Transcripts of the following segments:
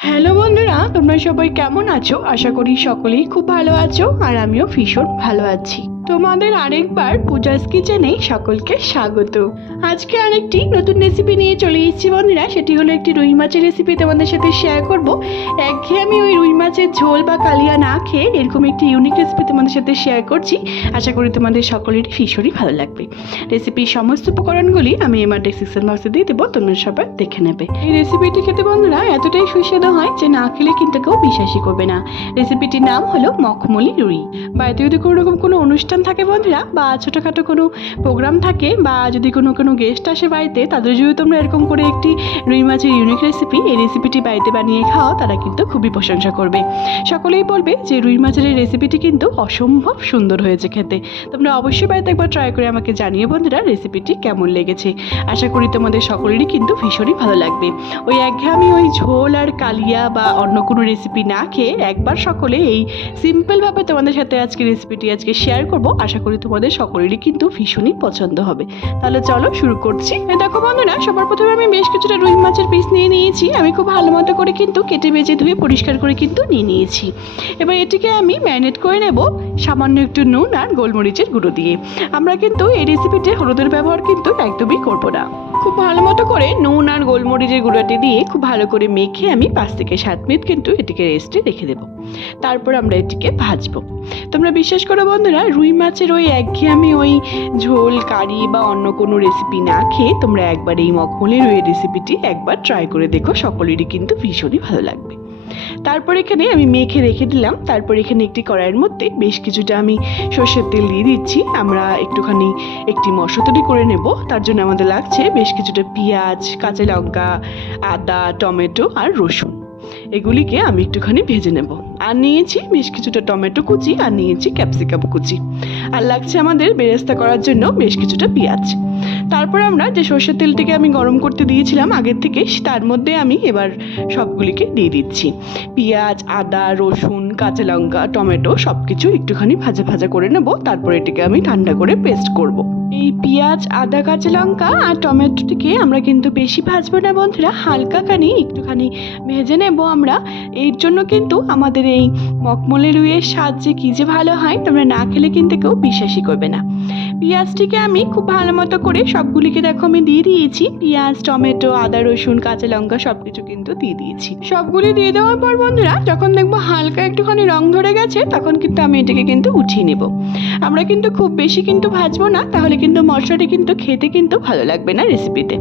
Hello বন্ধুরা, তোমরা সবাই কেমন আছো? আশা করি সকলেই খুব ভালো আছো আর আমিও ভীষণ ভালো আছি। তোমাদের আরেকবার পূজাস কিচেনে সকলকে স্বাগত। আজকে আরেকটি নতুন রেসিপি নিয়ে চলে এসেছি বন্ধুরা। সেটি হলো একটি রুই মাছের রেসিপি তোমাদের সাথে শেয়ার করব। একঘেয়ে আমি ওই রুই মাছের ঝোল বা কালিয়া না খেয়ে এরকম একটি ইউনিক রেসিপি তোমাদের সাথে শেয়ার করছি। আশা করি তোমাদের সকলেরই ভীষণই ভালো লাগবে। রেসিপির সমস্ত উপকরণগুলি আমি আমার ডেসক্রিপশন বক্সে দিয়ে দেবো, তোমরা সবাই দেখে নেবে। এই রেসিপিটি খেতে বন্ধুরা এতটাই সুস্বাদু হয় যে না খেলে কিন্তু কেউ বিশ্বাসই করবে না। রেসিপিটির নাম হলো মখমলি রুই। বাড়িতে যদি কোনো রকম কোনো অনুষ্ঠান থাকে বন্ধুরা, বা ছোটোখাটো কোনো প্রোগ্রাম থাকে, বা যদি কোনো গেস্ট আসে বাড়িতে, তাদের যদি তোমরা এরকম করে একটি রুই মাছের ইউনিক রেসিপি এই রেসিপিটি বাড়িতে বানিয়ে খাও, তারা কিন্তু খুবই প্রশংসা করবে। সকলেই বলবে যে রুই মাছের এই রেসিপিটি কিন্তু অসম্ভব সুন্দর হয়েছে খেতে। তোমরা অবশ্যই বাড়িতে একবার ট্রাই করে আমাকে জানিয়ে বন্ধুরা রেসিপিটি কেমন লেগেছে। আশা করি তোমাদের সকলেরই কিন্তু ভীষণই ভালো লাগবে। ওই একঘেয়েমি ওই ঝোল আর কালিয়া বা অন্য কোনো রেসিপি না খেয়ে একবার সকলে এই সিম্পলভাবে তোমাদের সাথে আজকে রেসিপিটি শেয়ার করব। আশা করি তোমাদের সকলেরই কিন্তু ভীষণই পছন্দ হবে। তাহলে চলো শুরু করছি। দেখো বন্ধুরা, সবার প্রথমে আমি বেশ কিছুটা রুই মাছের পিস নিয়ে নিয়েছি। আমি খুব ভালো মতো করে কিন্তু কেটে বেজে ধুয়ে পরিষ্কার করে কিন্তু নিয়ে নিয়েছি। এবার এটিকে আমি ম্যারিনেট করে নেব সামান্য একটু নুন আর গোলমরিচের গুঁড়ো দিয়ে। আমরা কিন্তু এই রেসিপিতে হলুদের ব্যবহার কিন্তু একদমই করব না। খুব ভালো মতো করে নুন আর গোলমরিচের গুঁড়োটি দিয়ে খুব ভালো করে মেখে আমি 5 থেকে 7 মিনিট কিন্তু এটিকে রেস্টে রেখে দেবো। তারপর আমরা এটিকে ভাজবো। তোমরা বিশ্বাস করো বন্ধুরা, রুই মাছের ওই একঘেয়েমি ওই ঝোল কারি বা অন্য কোনো রেসিপি না খেয়ে তোমরা একবার এই মখমলি রুইয়ের রেসিপিটি একবার ট্রাই করে দেখো, সকলেরই কিন্তু ভীষণই ভালো লাগবে। তারপর এখানে আমি মেখে রেখে দিলাম। তারপর এখানে একটি কড়াইয়ের মধ্যে বেশ কিছুটা আমি সর্ষের তেল দিয়ে দিচ্ছি। আমরা একটুখানি একটি মশলা তৈরি করে নেব। তার জন্য আমাদের লাগছে বেশ কিছুটা পেঁয়াজ, কাঁচা লঙ্কা, আদা, টমেটো আর রসুন। এগুলিকে আমি একটুখানি ভেজে নেব। আর নিয়েছি বেশ কিছুটা টমেটো কুচি, আর নিয়েছি ক্যাপসিকাম কুচি, আর লাগছে আমাদের বেরেস্তা করার জন্য বেশ কিছুটা পেঁয়াজ। তারপর আমরা যে সর্ষের তেলটিকে আমি গরম করতে দিয়েছিলাম আগের থেকে, তার মধ্যে আমি এবার সবগুলিকে দিয়ে দিচ্ছি। পেঁয়াজ, আদা, রসুন, কাঁচা লঙ্কা, টমেটো সব কিছু একটুখানি ভাজা ভাজা করে নেব। তারপর এটিকে আমি ঠান্ডা করে পেস্ট করব। এই পেঁয়াজ, আদা, কাঁচা লঙ্কা আর টমেটোটিকে আমরা কিন্তু বেশি ভাজবো না বন্ধুরা, হালকাখানি একটুখানি ভেজে নেব আমরা। এর জন্য কিন্তু আমাদের এই মখমলি রুইয়ের স্বাদ যে কী যে ভালো হয়, তোমরা না খেলে কিন্তু কেউ বিশ্বাসই করবে না। পেঁয়াজটিকে আমি খুব ভালো মতো করে সবগুলিকে দেখো আমি দিয়ে দিয়েছি। পেঁয়াজ, টমেটো, আদা, রসুন, কাঁচা লঙ্কা সব কিছু কিন্তু দিয়ে দিয়েছি। সবগুলি দিয়ে দেওয়ার পর বন্ধুরা, যখন দেখবো হালকা একটুখানি রং ধরে গেছে, তখন কিন্তু আমি এটাকে কিন্তু উঠিয়ে নেব। আমরা কিন্তু খুব বেশি কিন্তু ভাজবো না, তাহলে কিন্তু মশলাটি কিন্তু খেতে কিন্তু ভালো লাগবে না রেসিপিতে।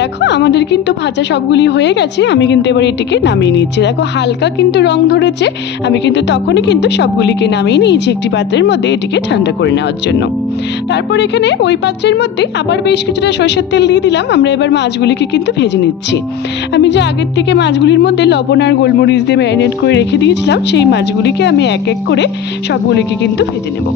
দেখো আমাদের কিন্তু ভাজা সবগুলি হয়ে গেছে। আমি কিন্তু এবার এটিকে নামিয়ে নিচ্ছি। দেখো হালকা কিন্তু রং ধরেছে, আমি কিন্তু তখনই কিন্তু সবগুলিকে নামিয়ে নিয়েছি একটি পাত্রের মধ্যে, এটিকে ঠান্ডা করে নেওয়ার জন্য। তারপর এখানে ওই পাত্রের মধ্যে আবার বেশ কিছুটা সর্ষের তেল দিয়ে দিলাম। আমরা এবার মাছগুলিকে কিন্তু ভেজে নিচ্ছি। আমি যে আগের থেকে মাছগুলির মধ্যে লবণ আর গোলমরিচ দিয়ে ম্যারিনেট করে রেখে দিয়েছিলাম, সেই মাছগুলিকে আমি এক এক করে সবগুলিকে কিন্তু ভেজে নেব।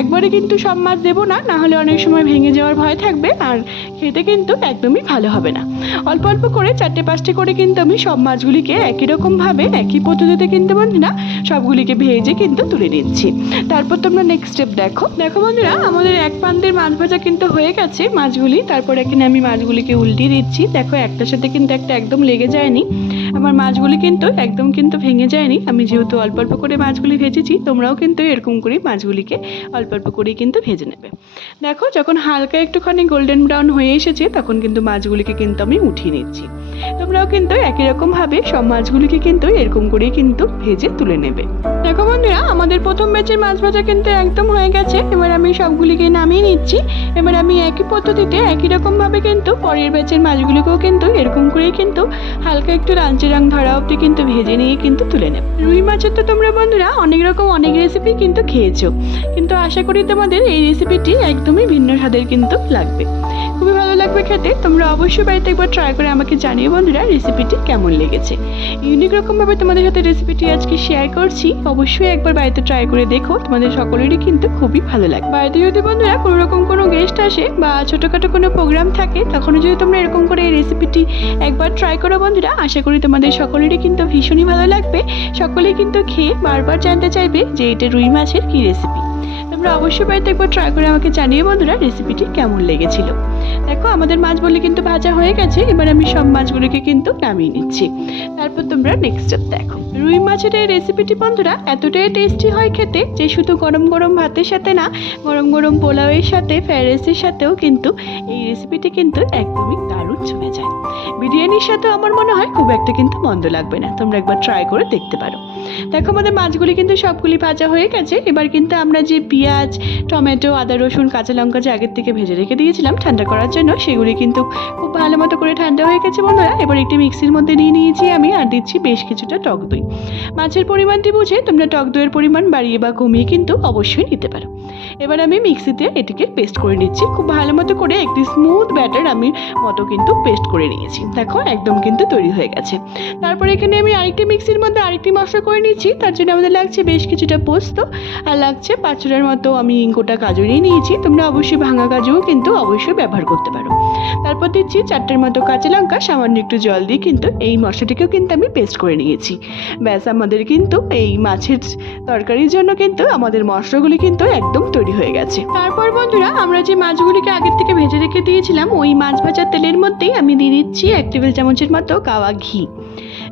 একবারে কিন্তু সব মাছ দেবো না, নাহলে অনেক সময় ভেঙে যাওয়ার ভয় থাকবে, আর খেতে কিন্তু একদমই ভালো হবে না। অল্প অল্প করে 4-5টি করে কিন্তু আমি সব মাছগুলিকে একই রকমভাবে একই পদ্ধতিতে কিন্তু বন্ধুরা সবগুলিকে ভেজে কিন্তু তুলে নিচ্ছি। তারপর তোমরা নেক্সট স্টেপ দেখো বন্ধুরা, আমাদের এক প্রান্তের মাছ ভাজা কিন্তু হয়ে গেছে মাছগুলি। তারপর এখানে আমি মাছগুলিকে উল্টিয়ে দিচ্ছি। দেখো একটার সাথে কিন্তু একটা একদম লেগে যায়নি। আমার মাছগুলি কিন্তু একদম কিন্তু ভেঙে যায়নি। আমি যেহেতু অল্প অল্প করে মাছগুলি ভেজেছি, তোমরাও কিন্তু এরকম করে মাছগুলিকে অল্প অল্প করেই কিন্তু ভেজে নেবে। দেখো যখন হালকা একটুখানি গোল্ডেন ব্রাউন হয়ে এসেছে, তখন কিন্তু মাছগুলিকে কিন্তু আমি উঠিয়ে নিচ্ছি। তোমরাও কিন্তু একই রকমভাবে সব মাছগুলিকে কিন্তু এরকম করেই কিন্তু ভেজে তুলে নেবে। দেখো বন্ধুরা, আমাদের প্রথম ব্যাচের মাছ ভাজা কিন্তু একদম হয়ে গেছে। এবার আমি সবগুলিকে নামিয়ে নিচ্ছি। এবার আমি একই পদ্ধতিতে একই রকমভাবে কিন্তু পরের ব্যাচের মাছগুলিকেও কিন্তু এরকম করেই কিন্তু হালকা একটু লালচে রং ধরা অবধি কিন্তু ভেজে নিয়ে কিন্তু তুলে নেব। রুই মাছের তো তোমরা বন্ধুরা অনেক রেসিপি কিন্তু খেয়েছো, কিন্তু আশা করি তোমাদের এই রেসিপিটি একদমই ভিন্ন স্বাদের কিন্তু লাগবে, খুবই ভালো লাগবে খেতে। তোমরা অবশ্যই বাড়িতে একবার ট্রাই করে আমাকে জানিও বন্ধুরা রেসিপিটি কেমন লেগেছে। ইউনিক রকমভাবে তোমাদের সাথে রেসিপিটি আজকে শেয়ার করছি। অবশ্যই একবার বাড়িতে ট্রাই করে দেখো, তোমাদের সকলেরই কিন্তু খুবই ভালো লাগবে। বাড়িতে যদি বন্ধুরা কোনো রকম কোনো গেস্ট আসে বা ছোটোখাটো কোনো প্রোগ্রাম থাকে, তখনও যদি তোমরা এরকম করে এই রেসিপিটি একবার ট্রাই করো বন্ধুরা, আশা করি তোমাদের সকলেরই কিন্তু ভীষণই ভালো লাগবে। সকলেই কিন্তু খেয়ে বারবার জানতে চাইবে যে এটা রুই মাছের কী রেসিপি। তো তোমরা অবশ্যই বাড়িতে একবার ট্রাই করে আমাকে জানিয়ে বন্ধুরা রেসিপিটি কেমন লেগেছিল। দেখো আমাদের মাছগুলি কিন্তু ভাজা হয়ে গেছে, এবার আমি সব মাছগুলিকে কিন্তু নামিয়ে নিচ্ছি। তারপর তোমরা নেক্সট দেখো। রুই মাছের এই রেসিপিটি বন্ধুরা এতটাই টেস্টি হয় খেতে যে শুধু গরম গরম ভাতের সাথে না, গরম গরম পোলাওয়ের সাথে, ফ্রাইড রাইসের সাথেও কিন্তু এই রেসিপিটি কিন্তু একদমই দারুণ চলে যায়। বিরিয়ানির সাথেও আমার মনে হয় খুব একটা কিন্তু মন্দ লাগবে না, তোমরা একবার ট্রাই করে দেখতে পারো। দেখো আমাদের মাছগুলি কিন্তু সবগুলি ভাজা হয়ে গেছে। এবার কিন্তু আমরা যে পেঁয়াজ, টমেটো, আদা, রসুন, কাঁচা লঙ্কা যে আগের থেকে ভেজে রেখে দিয়েছিলাম ঠান্ডা করার জন্য, সেগুলি কিন্তু খুব ভালো মতো করে ঠান্ডা হয়ে গেছে বন্ধুরা। এবার একটি মিক্সির মধ্যে নিয়ে নিয়েছি আমি, আর দিচ্ছি বেশ কিছুটা টক দই। মাছের পরিমাণটি বুঝে তোমরা টক দইয়ের পরিমাণ বাড়িয়ে বা কমিয়ে কিন্তু অবশ্যই নিতে পারো। এবার আমি মিক্সিতে এটিকে পেস্ট করে নিচ্ছি। খুব ভালো মতো করে একটি স্মুথ ব্যাটার আমি মতো কিন্তু পেস্ট করে নিয়েছি। দেখো একদম কিন্তু তৈরি হয়ে গেছে। তারপর এখানে আমি আরেকটি মিক্সির মধ্যে আরেকটি মশলা করে নিচ্ছি। তার জন্য আমাদের লাগছে বেশ কিছুটা পোস্ত, আর লাগছে 5 মতো আমি গোটা কাজু নিয়ে নিয়েছি। তোমরা অবশ্যই ভাঙা কাজুও কিন্তু অবশ্যই ব্যবহার করতে পারো। তারপর দিচ্ছি 4টের মতো কাঁচা লঙ্কা, সামান্য একটু জল দিয়ে কিন্তু এই মশলাটিকেও কিন্তু আমি পেস্ট করে নিয়েছি। ব্যাস আমাদের কিন্তু এই মাছের তরকারির জন্য কিন্তু আমাদের মশলাগুলি কিন্তু একদম তৈরি হয়ে গেছে। তারপর বন্ধুরা আমরা যে মাছগুলিকে আগের থেকে ভেজে রেখে দিয়েছিলাম ওই মাছ ভাজার তেলের মধ্যেই আমি দিয়ে দিচ্ছি 1 টেবিল চামচের মতো গাওয়া ঘি।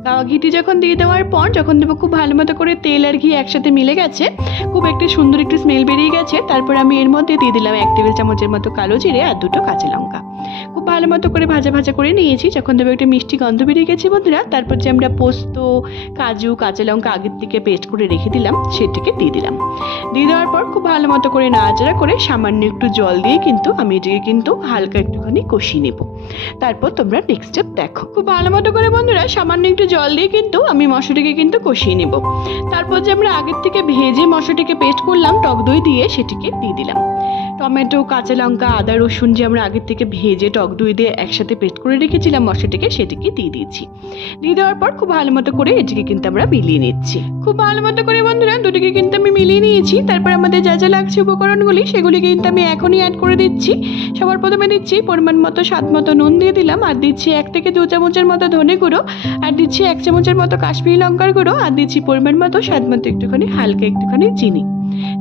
গাওয়া ঘিটি যখন দিয়ে দেওয়ার পর যখন দেবো খুব ভালো মতো করে তেল আর ঘি একসাথে মিলে গেছে, খুব একটি সুন্দর একটি স্মেল বেরিয়ে গেছে। তারপর আমি এর মধ্যে দিয়ে দিলাম 1 টেবিল চামচের মতো কালো জিরে আর 2টো কাঁচা লঙ্কা। খুব ভালো মতো করে ভাজা ভাজা করে নিয়েছি। যখন দেবো একটা মিষ্টি গন্ধ বেরিয়ে গেছে বন্ধুরা, তারপর যে আমরা পোস্ত, কাজু, কাঁচা লঙ্কা আগের থেকে পেস্ট করে রেখে দিলাম সেটিকে দিয়ে দিলাম। দিয়ে দেওয়ার পর খুব ভালো মতো করে নাড়াচাড়া করে সামান্য একটু জল দিয়ে কিন্তু আমি এটিকে কিন্তু হালকা একটুখানি কষিয়ে নেব। তারপর তোমরা নেক্সট স্টেপ দেখো। খুব ভালো মতো করে বন্ধুরা সামান্য একটু জল দিয়ে কিন্তু আমি মশলাটিকে কিন্তু কষিয়ে নেব। তারপর যে আমরা আগের থেকে ভেজে মশলাটিকে পেস্ট করলাম টক দই দিয়ে, সেটিকে দিয়ে দিলাম। টমেটো, কাঁচা লঙ্কা, আদা, রসুন যে আমরা আগের থেকে ভেজে টক দই দিয়ে একসাথে পেস্ট করে রেখেছিলাম মশলাটিকে, সেটিকে দিয়ে দিয়েছি। দিয়ে দেওয়ার পর খুব ভালো মতো করে এটিকে কিন্তু আমরা মিলিয়ে নিচ্ছি। খুব ভালো মতো করে বন্ধুরা দুটিকে কিন্তু আমি মিলিয়ে নিয়েছি। তারপর আমাদের যা যা লাগছে উপকরণগুলি সেগুলি কিন্তু আমি এখনই অ্যাড করে দিচ্ছি। সবার প্রথমে দিচ্ছি পরিমাণ মতো স্বাদ মতো নুন দিয়ে দিলাম, আর দিচ্ছি 1 থেকে 2 চামচের মতো ধনে গুঁড়ো, আর দিচ্ছি 1 চামচের মতো কাশ্মীরি লঙ্কার গুঁড়ো, আর দিচ্ছি পরিমাণ মতো স্বাদ মতো একটুখানি হালকা একটুখানি চিনি।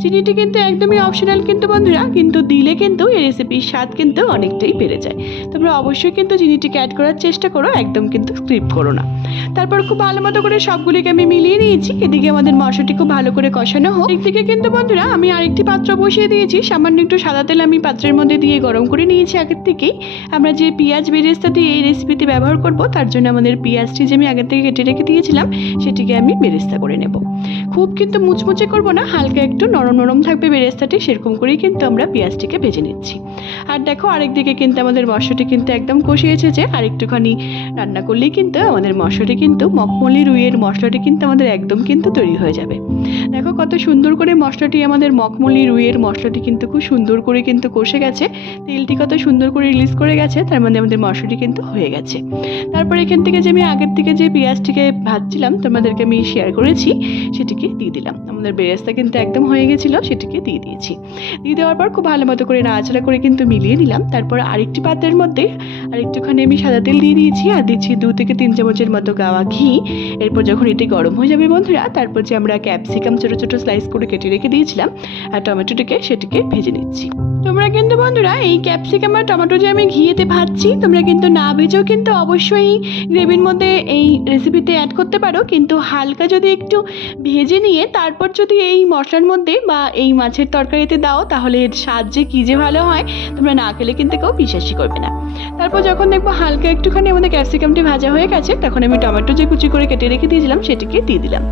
চিনিটি কিন্তু একদমই অপশনাল কিন্তু বন্ধুরা, কিন্তু দিলে কিন্তু এই রেসিপির স্বাদ কিন্তু অনেকটাই বেড়ে যায়। তোমরা অবশ্যই কিন্তু চিনিটিকে অ্যাড করার চেষ্টা করো, একদম কিন্তু স্কিপ করো না। তারপর খুব ভালো মতো করে সবগুলিকে আমি মিলিয়ে নিয়েছি। এদিকে আমাদের মশলাটি খুব ভালো করে কষানো হোক। একদিকে কিন্তু বন্ধুরা আমি আরেকটি পাত্র বসিয়ে দিয়েছি। সামান্য একটু সাদা তেল আমি পাত্রের মধ্যে দিয়ে গরম করে নিয়েছি আগের থেকেই। আমরা যে পেঁয়াজ বেরেস্তা দিয়ে এই রেসিপিতে ব্যবহার করব, তার জন্য আমাদের পেঁয়াজটি যে আমি আগের থেকে কেটে রেখে দিয়েছিলাম সেটিকে আমি বেরেস্তা করে নেব। খুব কিন্তু মুচমুচে করব না, হালকা একটু নরম নরম থাকবে বেরেস্তাটি, সেরকম করেই কিন্তু আমরা পেঁয়াজটিকে ভেজে নিচ্ছি। আর দেখো আরেকদিকে কিন্তু আমাদের মশলাটি কিন্তু একদম কষে এসেছে। আর একটুখানি রান্না করলেই কিন্তু আমাদের মশলাটি কিন্তু মখমলি রুইয়ের মশলাটি কিন্তু আমাদের একদম কিন্তু তৈরি হয়ে যাবে। দেখো কত সুন্দর করে মশলাটি আমাদের মখমলি রুইয়ের মশলাটি কিন্তু খুব সুন্দর করে কিন্তু কষে গেছে। তেলটি কত সুন্দর করে রিলিজ করে গেছে, তার মানে আমাদের মশলাটি কিন্তু হয়ে গেছে। তারপর এখান থেকে যে আমি আগের থেকে যে পেঁয়াজটিকে ভাজছিলাম তোমাদেরকে আমি শেয়ার করেছি, সেটিকে দিয়ে দিলাম। আমাদের বেরেস্তা কিন্তু একদম হয়ে গেছিলো, সেটিকে দিয়ে দিয়েছি। দিয়ে দেওয়ার পর খুব ভালো মতো করে নাড়াচাড়া করে কিন্তু মিলিয়ে নিলাম। তারপর আরেকটি পাত্রের মধ্যে আরেকটুখানি আমি সাদা তেল দিয়ে দিয়েছি, আর দিচ্ছি 2 থেকে 3 চামচের মতো গাওয়া ঘি। এরপর যখন এটি গরম হয়ে যাবে বন্ধুরা, তারপর যে আমরা ক্যাপসিকাম ছোটো ছোটো স্লাইস করে কেটে রেখে দিয়েছিলাম আর টমেটোটিকে সেটিকে ভেজে নিচ্ছি। তোমরা কিন্তু বন্ধুরা এই ক্যাপসিকাম আর টমেটো যে আমি ঘিয়েতে ভাজছি, তোমরা কিন্তু না ভেজেও কিন্তু অবশ্যই গ্রেভির মধ্যে এই রেসিপিতে অ্যাড করতে পারো। কিন্তু হালকা যদি একটু ভেজে নিয়ে তারপর যদি এই মশলার মধ্যে বা এই মাছের তরকারিতে দাও, তাহলে এর স্বাদ যে কী যে ভালো হয়, তোমরা না খেলে কিন্তু কেউ বিশ্বাসই করবে না। তারপর যখন দেখবো হালকা একটুখানি আমাদের ক্যাপসিকামটি ভাজা হয়ে গেছে, তখন আমি টমেটো যে কুচি করে কেটে রেখে দিয়েছিলাম সেটিকে দিয়ে দিলাম।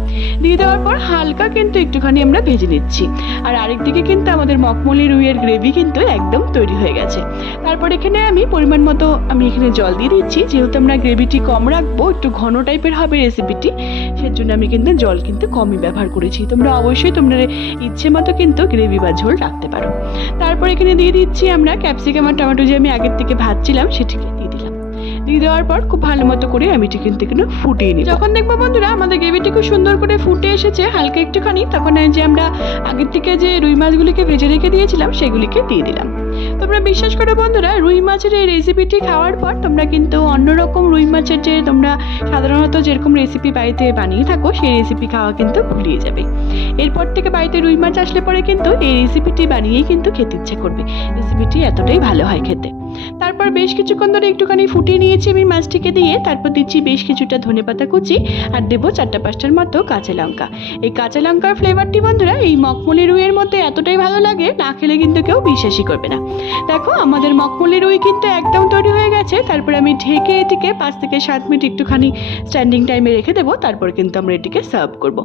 দিয়ে দেওয়ার পর হালকা কিন্তু একটুখানি আমরা ভেজে নিচ্ছি। আর আরেকদিকে কিন্তু আমাদের মখমলি রুইয়ের গ্রেভি কিন্তু একদম তৈরি হয়ে গেছে। তারপর এখানে আমি পরিমাণ মতো এখানে জল দিয়ে দিচ্ছি। যেহেতু আমরা গ্রেভিটি কম রাখবো, একটু ঘন টাইপের হবে রেসিপিটি, সেজন্য আমি কিন্তু জল কিন্তু কমই ব্যবহার করেছি। তোমরা অবশ্যই তোমরা ইচ্ছে মতো কিন্তু গ্রেভি বা ঝোল রাখতে পারো। তারপর এখানে দিয়ে দিচ্ছি আমরা ক্যাপসিকাম আর টমেটো যে আমি আগের থেকে ভাজছিলাম সেটিকে দিয়ে দিলাম। দিয়ে দেওয়ার পর খুব ভালো মতো করে আমি এটি কিন্তু ফুটিয়ে নিই। যখন দেখবো বন্ধুরা আমাদের গ্রেভিটি খুব সুন্দর করে ফুটে এসেছে হালকা একটুখানি, তখন যে আমরা আগের থেকে যে রুই মাছগুলিকে ভেজে রেখে দিয়েছিলাম সেগুলিকে দিয়ে দিলাম। তোমরা বিশ্বাস করো বন্ধুরা, রুই মাছের এই রেসিপিটি খাওয়ার পর তোমরা কিন্তু অন্যরকম রুই মাছের যে তোমরা সাধারণত যেরকম রেসিপি বাড়িতে বানিয়ে থাকো সেই রেসিপি খাওয়া কিন্তু ভুলিয়ে যাবে। এরপর থেকে বাড়িতে রুই মাছ আসলে পরে কিন্তু এই রেসিপিটি বানিয়েই কিন্তু খেতে ইচ্ছে করবে। রেসিপিটি এতটাই ভালো হয় খেতে। তারপর বেশ কিছুক্ষণ ধরে একটুখানি ফুটিয়ে নিয়েছি আমি মাছটিকে দিয়ে। তারপর দিচ্ছি বেশ কিছুটা ধনেপাতা কুচি আর দেবো 4-5টার মতো কাঁচা লঙ্কা। এই কাঁচা লঙ্কার ফ্লেভারটি বন্ধুরা এই মখমলি রুইয়ের মধ্যে এতটাই ভালো লাগে, না খেলে কিন্তু কেউ বিশ্বাসই করবে না। দেখো আমাদের মখমলি রুই কিন্তু একদম তৈরি হয়ে গেছে। তারপর আমি ঢেকে এটিকে 5 থেকে 7 মিনিট একটুখানি স্ট্যান্ডিং টাইমে রেখে দেবো। তারপর কিন্তু আমরা এটিকে সার্ভ করব।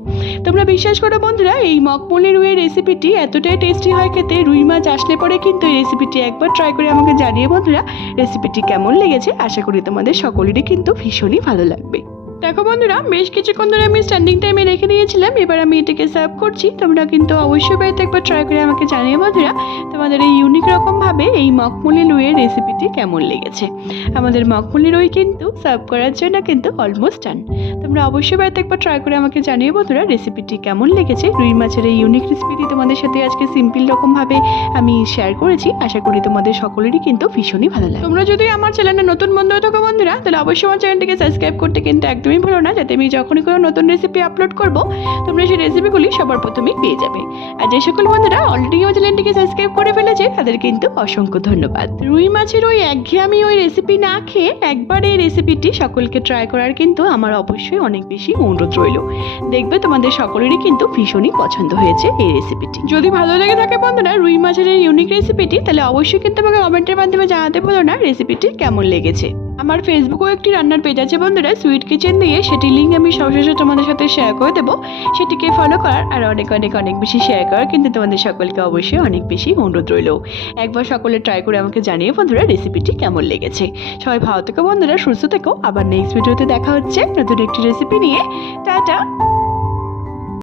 তোমরা বিশ্বাস করো বন্ধুরা, এই মখমলি রুইয়ের রেসিপিটি এতটাই টেস্টি হয় খেতে। রুই মাছ আসলে পরে কিন্তু এই রেসিপিটি একবার ট্রাই করে আমাকে জানিয়ে বন্ধুরা রেসিপিটি কেমন লেগেছে। আশা করি তোমাদের সকলেরই কিন্তু ভীষণই ভালো লাগবে। দেখো বন্ধুরা, বেশ কিছুক্ষণ ধরে আমি স্ট্যান্ডিং টাইমে রেখে দিয়েছিলাম। এবার আমি এটাকে সার্ভ করছি। তোমরা কিন্তু অবশ্যই বাড়িতে একবার ট্রাই করে আমাকে জানিয়ে বন্ধুরা তোমাদের এই ইউনিক রকমভাবে এই মখমলি রুইয়ের রেসিপিটি কেমন লেগেছে। আমাদের মখমলি রুই কিন্তু সার্ভ করার জন্য কিন্তু অলমোস্ট ডান। তোমরা অবশ্যই বাড়িতে একবার ট্রাই করে আমাকে জানিয়ে বন্ধুরা রেসিপিটি কেমন লেগেছে। রুই মাছের এই ইউনিক রেসিপিটি তোমাদের সাথে আজকে সিম্পল রকমভাবে আমি শেয়ার করেছি। আশা করি তোমাদের সকলেরই কিন্তু ভীষণই ভালো লাগে। তোমরা যদি আমার চ্যানেলে নতুন বন্ধু হয়ে থাকো বন্ধুরা, তাহলে অবশ্যই আমার চ্যানেলটিকে সাবস্ক্রাইব করতে কিন্তু একদমই ভুলো না, যাতে আমি যখনই কোনো নতুন রেসিপি আপলোড করব তোমরা সেই রেসিপিগুলি সবার প্রথমেই পেয়ে যাবে। আর যে সকল বন্ধুরা অলরেডি আমার চ্যানেলটিকে সাবস্ক্রাইব করে ফেলেছে তাদের কিন্তু অসংখ্য ধন্যবাদ। রুই মাছের ওই একঘেয়েমি ওই রেসিপি না খেয়ে একবার এই রেসিপিটি সকলকে ট্রাই করার কিন্তু আমার অবশ্যই অনেক বেশি অনুরোধ রইল। দেখবে তোমাদের সকলেরই কিন্তু ভীষণই পছন্দ হয়েছে এই রেসিপিটি। যদি ভালো লেগে থাকে বন্ধুরা রুই মাছের এই ইউনিক রেসিপিটি, তাহলে অবশ্যই কিন্তু আমাকে কমেন্টের মাধ্যমে জানাতে ভুলো না রেসিপিটি কেমন লেগেছে। আমার ফেসবুকেও একটি রান্নার পেজ আছে বন্ধুরা, সুইট কিচেন দিয়ে, সেটি লিঙ্ক আমি সবশেষে তোমাদের সাথে শেয়ার করে দেবো। সেটিকে ফলো করার আর অনেক অনেক অনেক বেশি শেয়ার করার কিন্তু তোমাদের সকলকে অবশ্যই অনেক বেশি অনুরোধ রইল। একবার সকলে ট্রাই করে আমাকে জানিয়ে বন্ধুরা রেসিপিটি কেমন লেগেছে। সবাই ভালো থেকো বন্ধুরা, সুস্থ থেকো। আবার নেক্সট ভিডিওতে দেখা হচ্ছে নতুন একটি রেসিপি নিয়ে। টাটা।